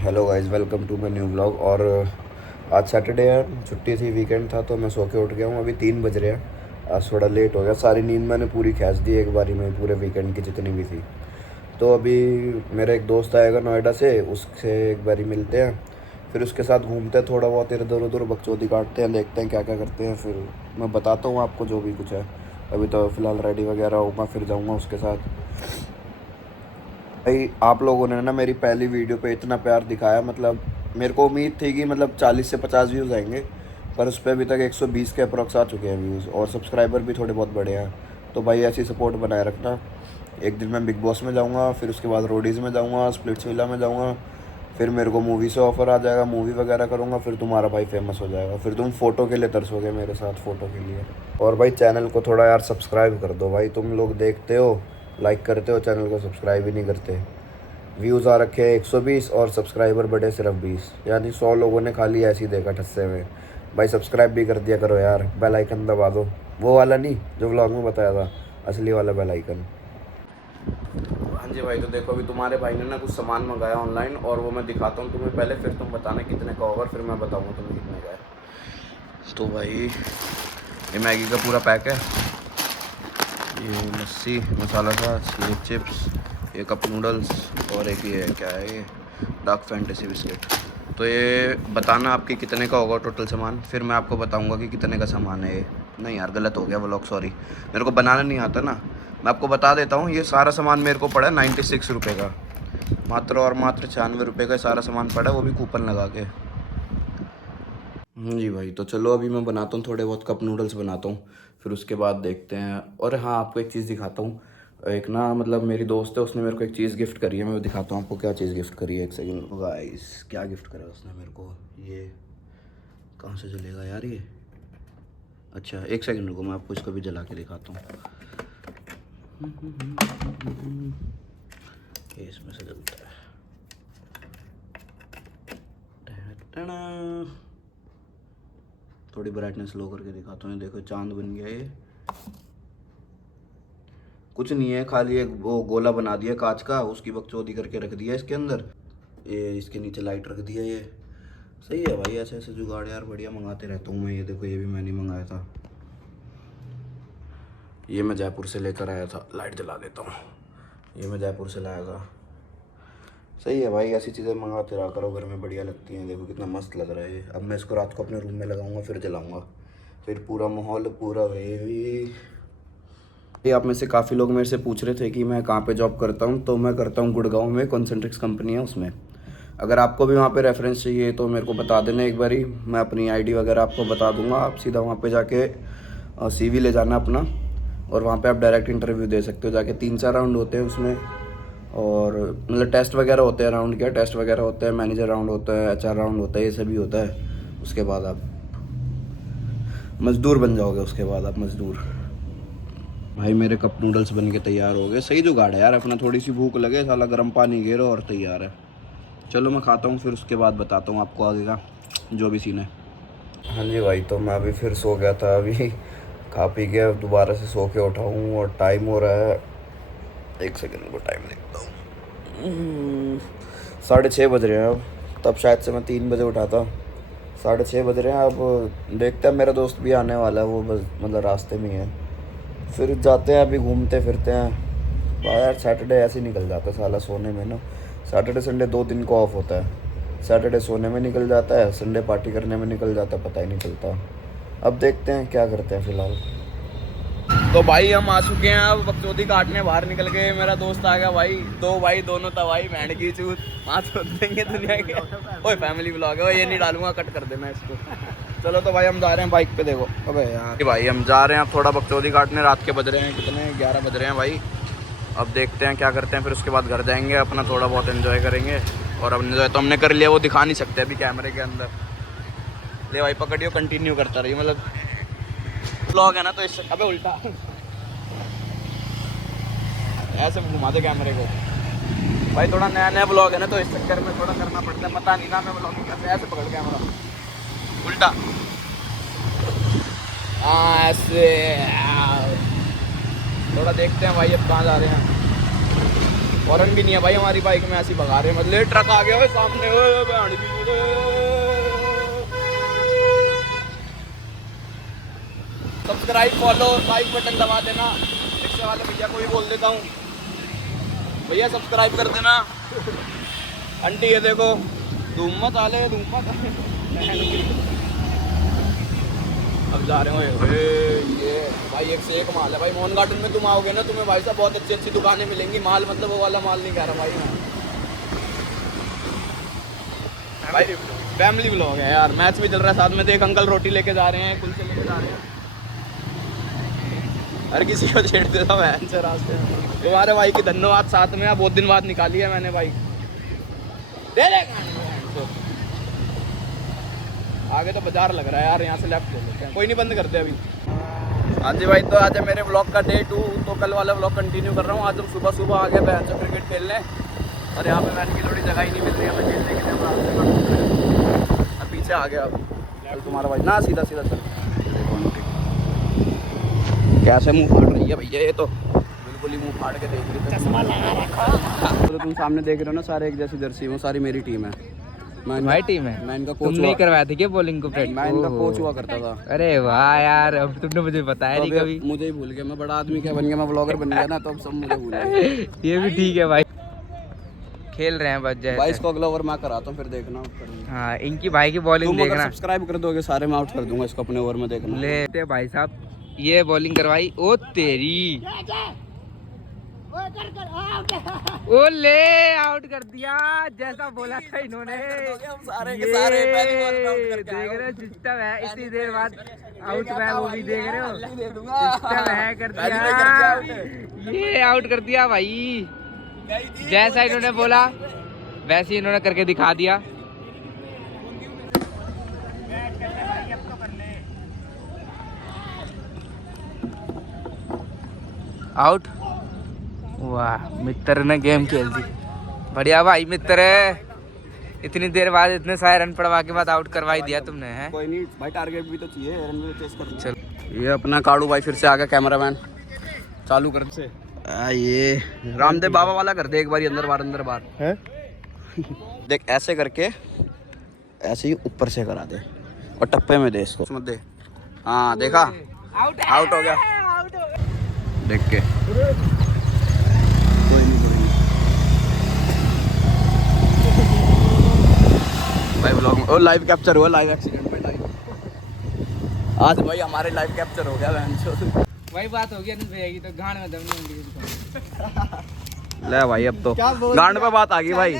Hello guys, welcome to my new vlog. और आज Saturday है, छुट्टी थी, वीकेंड था, तो मैं सो के उठ गया हूँ। अभी 3 बज रहे हैं। आज थोड़ा लेट हो गया। सारी नींद मैंने पूरी खींच दी एक बारी में, पूरे वीकेंड की जितनी भी थी। तो अभी मेरा एक दोस्त आएगा नोएडा से, उससे एक बारी मिलते हैं, फिर उसके साथ घूमते हैं, थोड़ा बहुत इधर उधर बकचोदी काटते हैं, देखते हैं क्या क्या करते हैं। फिर मैं बताता हूँ आपको जो भी कुछ है। अभी तो फ़िलहाल रेडी वगैरह होगा, फिर जाऊँगा उसके साथ। भाई आप लोगों ने ना मेरी पहली वीडियो पे इतना प्यार दिखाया, मतलब मेरे को उम्मीद थी कि मतलब 40 से 50 व्यूज़ आएंगे, पर उस पर अभी तक 120 के अप्रॉक्स आ चुके हैं व्यूज़, और सब्सक्राइबर भी थोड़े बहुत बड़े हैं। तो भाई ऐसी सपोर्ट बनाए रखना। एक दिन मैं बिग बॉस में जाऊँगा, फिर उसके बाद रोडीज़ में जाऊँगा, स्प्लिट्सविला में जाऊँगा, फिर मेरे को मूवी से ऑफ़र आ जाएगा, मूवी वगैरह करूँगा, फिर तुम्हारा भाई फेमस हो जाएगा, फिर तुम फ़ोटो के लिए तरसोगे मेरे साथ, फ़ोटो के लिए। और भाई चैनल को थोड़ा यार सब्सक्राइब कर दो भाई, तुम लोग देखते हो, लाइक करते हो, चैनल को सब्सक्राइब ही नहीं करते। व्यूज़ आ रखे हैं 120 और सब्सक्राइबर बढ़े सिर्फ 20, यानी 100 लोगों ने खाली ऐसे ही देखा ठस्से में। भाई सब्सक्राइब भी कर दिया करो यार, बेल आइकन दबा दो, वो वाला नहीं जो व्लॉग में बताया था, असली वाला बेल आइकन। हाँ जी भाई, तो देखो अभी तुम्हारे भाई ने ना कुछ सामान मंगाया ऑनलाइन, और वो मैं दिखाता हूँ तुम्हें पहले, फिर तुम बताना कितने का होगा, फिर मैं बताऊँगा तुम्हें कितने का है। तो भाई ये मैगी का पूरा पैक है, ये लस्सी, मसाला सॉस, ये चिप्स, ये कप नूडल्स, और एक ये क्या है, ये डार्क फैंटेसी बिस्किट। तो ये बताना आपकी कितने का होगा टोटल सामान, फिर मैं आपको बताऊंगा कि कितने का सामान है ये। नहीं यार, गलत हो गया व्लॉग, सॉरी, मेरे को बनाना नहीं आता ना। मैं आपको बता देता हूँ, ये सारा सामान मेरे को पड़ा 96 रुपये का, मात्र और मात्र 96 रुपये का सारा सामान पड़ा, वो भी कूपन लगा के। जी भाई, तो चलो अभी मैं बनाता हूँ, थोड़े बहुत कप नूडल्स बनाता हूँ, फिर उसके बाद देखते हैं। और हाँ, आपको एक चीज़ दिखाता हूँ। एक ना मतलब मेरी दोस्त है, उसने मेरे को एक चीज़ गिफ्ट करी है, मैं दिखाता हूँ आपको क्या चीज़ गिफ्ट करी है। एक सेकंड गाइस, क्या गिफ्ट करा है उसने मेरे को, ये कहाँ से जलेगा यार ये। अच्छा एक सेकंड रुको, मैं आपको इसको भी जला के दिखाता हूँ। ये इसमें से जलता है। टना, थोड़ी ब्राइटनेस लो करके दिखाता हूँ। देखो चांद बन गया ये। कुछ नहीं है, खाली एक वो गोला बना दिया कांच का, उसकी बकचोदी करके रख दिया इसके अंदर, ये इसके नीचे लाइट रख दिया। ये सही है भाई, ऐसे ऐसे जुगाड़ यार बढ़िया मंगाते रहता हूँ मैं। ये देखो, ये भी मैंने मंगाया था, ये मैं जयपुर से लेकर आया था। लाइट जला देता हूँ, ये मैं जयपुर से लाया था। सही है भाई, ऐसी चीज़ें मंगाते रहा करो, घर में बढ़िया लगती हैं। देखो कितना मस्त लग रहा है ये। अब मैं इसको रात को अपने रूम में लगाऊंगा, फिर जलाऊंगा, फिर पूरा माहौल पूरा वेवी। ये आप में से काफ़ी लोग मेरे से पूछ रहे थे कि मैं कहाँ पे जॉब करता हूँ, तो मैं करता हूँ गुड़गांव में, कॉन्सेंट्रिक्स कंपनी है उसमें। अगर आपको भी वहाँ पे रेफरेंस चाहिए तो मेरे को बता देना एक बारी, मैं अपनी आईडी वगैरह आपको बता दूंगा। आप सीधा वहाँ पे जाके सीवी ले जाना अपना, और वहाँ पे आप डायरेक्ट इंटरव्यू दे सकते हो जाके। 3-4 राउंड होते हैं उसमें, और मतलब टेस्ट वगैरह होते हैं। राउंड क्या, टेस्ट वगैरह होते हैं, मैनेजर राउंड होता है, HR राउंड होता है, ये सभी होता है। उसके बाद आप मज़दूर बन जाओगे, उसके बाद आप मज़दूर। भाई मेरे कप नूडल्स बन के तैयार हो गए। सही जुगाड़ है यार अपना, थोड़ी सी भूख लगे, साला गर्म पानी घेरो और तैयार है। चलो मैं खाता हूँ, फिर उसके बाद बताता हूँ आपको आगे का जो भी सीन है। हाँ जी भाई, तो मैं अभी फिर सो गया था, अभी खा पी के अब दोबारा से सो के उठा हूँ, और टाइम हो रहा है, एक सेकंड को टाइम देखता हूँ, 6:30 बज रहे हैं अब। तब शायद से मैं 3 बजे उठा था, 6:30 बज रहे हैं अब। देखते हैं, मेरा दोस्त भी आने वाला है, वो बस मतलब रास्ते में ही है, फिर जाते हैं, अभी घूमते फिरते हैं। यार सैटरडे ऐसे ही निकल जाता है साला सोने में ना। सैटरडे संडे 2 दिन को ऑफ होता है। सैटरडे सोने में निकल जाता है, संडे पार्टी करने में निकल जाता है, पता ही नहीं चलता। अब देखते हैं क्या करते हैं फिलहाल। तो भाई हम आ चुके हैं, अब बकचोदी काटने बाहर निकल गए। मेरा दोस्त आ गया भाई, दो भाई दोनों था भाई, बैंड की चूत हाथ खोल देंगे दुनिया के। ओए फैमिली ब्लॉग है, ये नहीं डालूंगा, कट कर देना इसको। चलो तो भाई हम जा रहे हैं बाइक पे। देखो अबे यार भाई, हम जा रहे हैं अब थोड़ा बकचोदी काटने। रात के बज रहे हैं कितने, 11 बज रहे हैं भाई। अब देखते हैं क्या करते हैं, फिर उसके बाद घर जाएंगे, अपना थोड़ा बहुत एंजॉय करेंगे। और अब एंजॉय तो हमने कर लिया, वो दिखा नहीं सकते अभी कैमरे के अंदर। ले भाई पकड़ियो, कंटिन्यू करता रहिए, मतलब ब्लॉग है ना, तो इससे अबे उल्टा ऐसे घुमा दे कैमरे को भाई। थोड़ा नया नया ब्लॉग है ना, तो इस चक्कर में थोड़ा करना पड़ता है, पता नहीं ना मैं ब्लॉगिंग कैसे। ऐसे पकड़ कैमरा उल्टा, ऐसे। थोड़ा देखते हैं भाई अब कहाँ जा रहे हैं। हॉर्न भी नहीं है भाई हमारी बाइक में, ऐसी भगा रहे हैं मतलब ट्रक आ गया है सामने। सब्सक्राइब फॉलो लाइक बटन दबा देना। रिक्शे वाले भैया को भी बोल देता हूँ, भैया सब्सक्राइब कर देना। आंटी ये देखो, धूम मत आले, धूम मत अब जा रहे हो ये भाई एक से एक माल है भाई। मोहन गार्डन में तुम आओगे ना, तुम्हें भाई साहब बहुत अच्छी अच्छी दुकानें मिलेंगी। माल मतलब वो वाला माल नहीं कह रहा भाई मैं, भाई फैमिली व्लॉग है यार। मैच भी चल रहा है साथ में, देख अंकल रोटी लेके जा रहे हैं, कुलचे लेके जा रहे हैं। हर किसी को छेड़ देता हूँ आंसर रास्ते में। तुम्हारे भाई की धन्यवाद साथ में, बहुत दिन बाद निकाली है मैंने बाइक। दे देगा आगे तो बाजार लग रहा है यार, यहाँ से लेफ्ट ले लेते हैं, कोई नहीं बंद करते अभी। हाँ जी भाई, तो आज है मेरे ब्लॉग का डे 2, तो कल वाला ब्लॉग कंटिन्यू कर रहा हूँ। आज हम सुबह सुबह आ गए बहन से क्रिकेट खेलने, और यहाँ पे मैंने की थोड़ी जगह ही नहीं मिल रही है हमें खेलने के लिए। अब पीछे आ गया अभी तुम्हारा भाई ना, सीधा सीधा चल। कैसे मुँह फाड़ रही है भैया, ये तो बिल्कुल ही मुँह फाड़ के देख रही है। चश्मा लगा रखा। तो तुम सामने देख रहे हो ना, सारे एक जैसी जर्सी, वो सारी मेरी टीम है। तुम्हारी टीम है? मैं इनका कोच। तुम नहीं करवाया थे क्या बॉलिंग को प्रैक्टिस? मैं इनका कोच हुआ करता था। अरे वाह यार, अब तुमने मुझे बताया नहीं कभी। मुझे ही भूल गया, मैं बड़ा आदमी क्या बन गया, मैं ब्लॉगर बन गया ना, तो अब सब मुझे भूल गए। ये भी ठीक है भाई, खेल रहे हैं बस जैसे। भाई इसको अगला ओवर मैं कराता हूँ, फिर देखना। हाँ, इनकी भाई की बॉलिंग देखना। देखना। सब्सक्राइब कर दोगे सारे, मैं आउट कर दूंगा इसको अपने ओवर में, देखना। ले भाई साहब, ये बॉलिंग करवाई, ओ तेरी, ओ ले आउट कर दिया जैसा बोला था इन्होंने। देख रहे हो सिस्टम है, इतनी देर बाद आउट हुआ, वो भी देख रहे हो सिस्टम है, कर दिया ये, आउट कर दिया भाई। जैसा इन्होंने बोला वैसे इन्होंने करके दिखा दिया। आउट। वाह, मित्र ने गेम खेल दी, बढ़िया भाई मित्र है। इतनी देर बाद इतने सारे रन पड़वा के बाद आउट करवाई दिया तुमने है। कोई नहीं भाई, टारगेट भी तो चाहिए, रन भी चेस कर। चल ये अपना काड़ू भाई फिर से आ गया, कैमरामैन चालू कर से। ये रामदेव बाबा वाला कर दे एक बार, अंदर बार अंदर बार है। देख ऐसे करके, ऐसे ही ऊपर से करा दे और टप्पे में दे इसको, मत दे। हाँ देखा, आउट हो गया। देख के कोई नहीं भाई, ब्लॉग में लाइव कैप्चर हुआ, लाइव एक्सीडेंट में लाइव। आज भाई हमारे लाइव कैप्चर हो गया बहन। वही बात होगी, तो गांड में दम नहीं। ले भाई अब तो गांड पे बात आ गई भाई,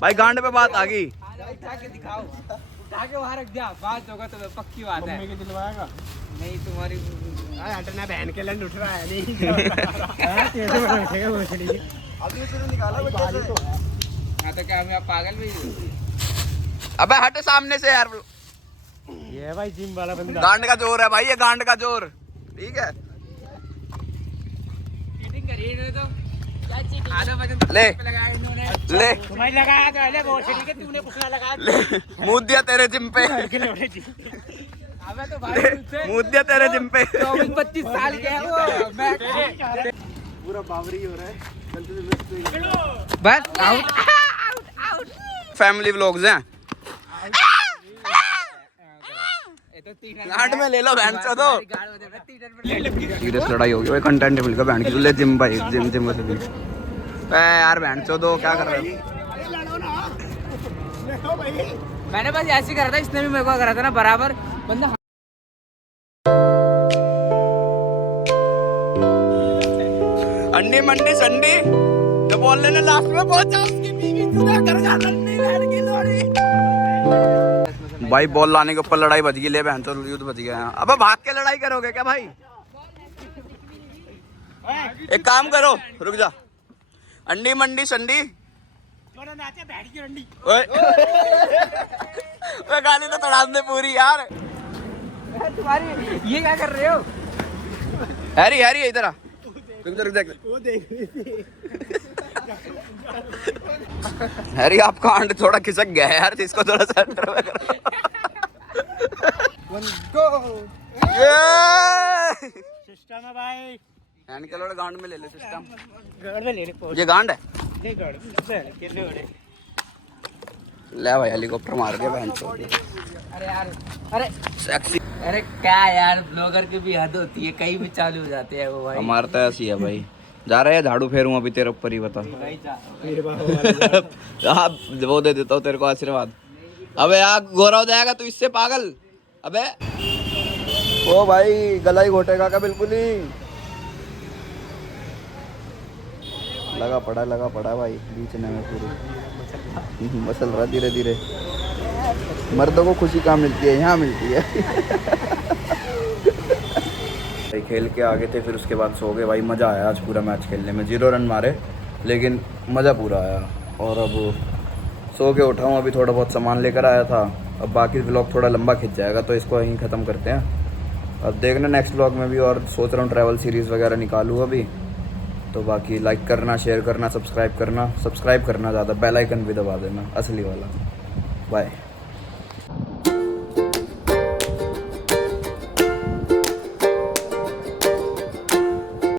भाई गांड पे बात आ गई। उठा के दिखाओ, उठा के वहाँ रख दिया, बात होगा तो पक्की बात है। दिलवाएगा नहीं तुम्हारी हटना, बहन के लंड उठ रहा है नहीं। अभी उसने निकाला बच्चे से। हाँ तो क्या मैं पागल भी? अबे हट सामने से यार, ये भाई जिम वाला बंदा, गांड का जोर है भाई, ये गांड का जोर। ठीक है, चीटिंग करी इन्होंने तो, क्या चीटिंग? आधा वजन ले लगाया इन्होंने। ले तुम्हें लगाया तो ले, बहुत ठीक है, तूने कुछ ना लगाया। ले मुंह दिया तेरे जिम पे, अबे तो भाई मुंह दिया तेरे जिम पे। 24-25 साल के है वो, मैं पूरा बावरी हो रहा है। बस out out out. Family vlogs हैं, गांड में ले लो बहन चो दो। सीरियस लड़ाई होगी भाई, कंटेंट मिल गया बहन की। ले जिम भाई, जिम वाले भी यार बहन चो दो, क्या कर रहे हो? मैंने बस ऐसे करा था, इसने भी मेरे को करा था ना बराबर बंदा। अंडी मंडी संडी जो बोल लेने लास्ट में पहुंचा, उसकी बीवी जुदा कर जा लंडी लड़की लोड़ी। भाई बॉल लाने के ऊपर लड़ाई बच गई, ले बहन तो युद्ध बच गया। अब भाग के लड़ाई करोगे क्या भाई? एक काम करो, रुक जा। अंडी मंडी संडी, ओए गाली तो तड़ा दे पूरी यार। तुम्हारी ये क्या कर रहे हो? हैरी हैरी इधर आ, हैरी आपका अंड थोड़ा खिसक गया है यार, इसको थोड़ा सेंटर में करो। सिस्टम है भाई, हैंड के लोड़े गांड में ले ले। सिस्टम गांड में ले ले, ये गांड है। ले भाई हेलीकॉप्टर मार के बहन चो। अरे यार, अरे सेक्सी। अरे क्या यार, ब्लॉगर की भी हद होती है, कहीं भी चालू हो जाते हैं वो भाई। हमारा तो ऐसी है भाई। जा रहे हैं झाड़ू फेरूं अभी तेरे ऊपर ही, बता। हाँ वो दे देता हूँ तेरे को आशीर्वाद। अबे यार गोरा हो जाएगा तू इससे पागल। अबे ओ भाई गला ही घोटेगा का बिल्कुल ही। लगा पड़ा भाई बीचने में पूरी मसल रहा धीरे धीरे। मर्दों को खुशी कहाँ मिलती है, यहाँ मिलती है। भाई खेल के आ गए थे, फिर उसके बाद सो गए भाई। मज़ा आया आज पूरा मैच खेलने में। 0 रन मारे लेकिन मज़ा पूरा आया। और अब सो के उठा हूँ, अभी थोड़ा बहुत सामान लेकर आया था। अब बाकी व्लॉग थोड़ा लंबा खिंच जाएगा तो इसको यहीं ख़त्म करते हैं। अब देखना नेक्स्ट व्लॉग में भी, और सोच रहा हूँ ट्रैवल सीरीज़ वगैरह निकालूँ अभी। तो बाकी लाइक करना, शेयर करना, सब्सक्राइब करना ज़्यादा, बेल आइकन भी दबा देना असली वाला। बाय।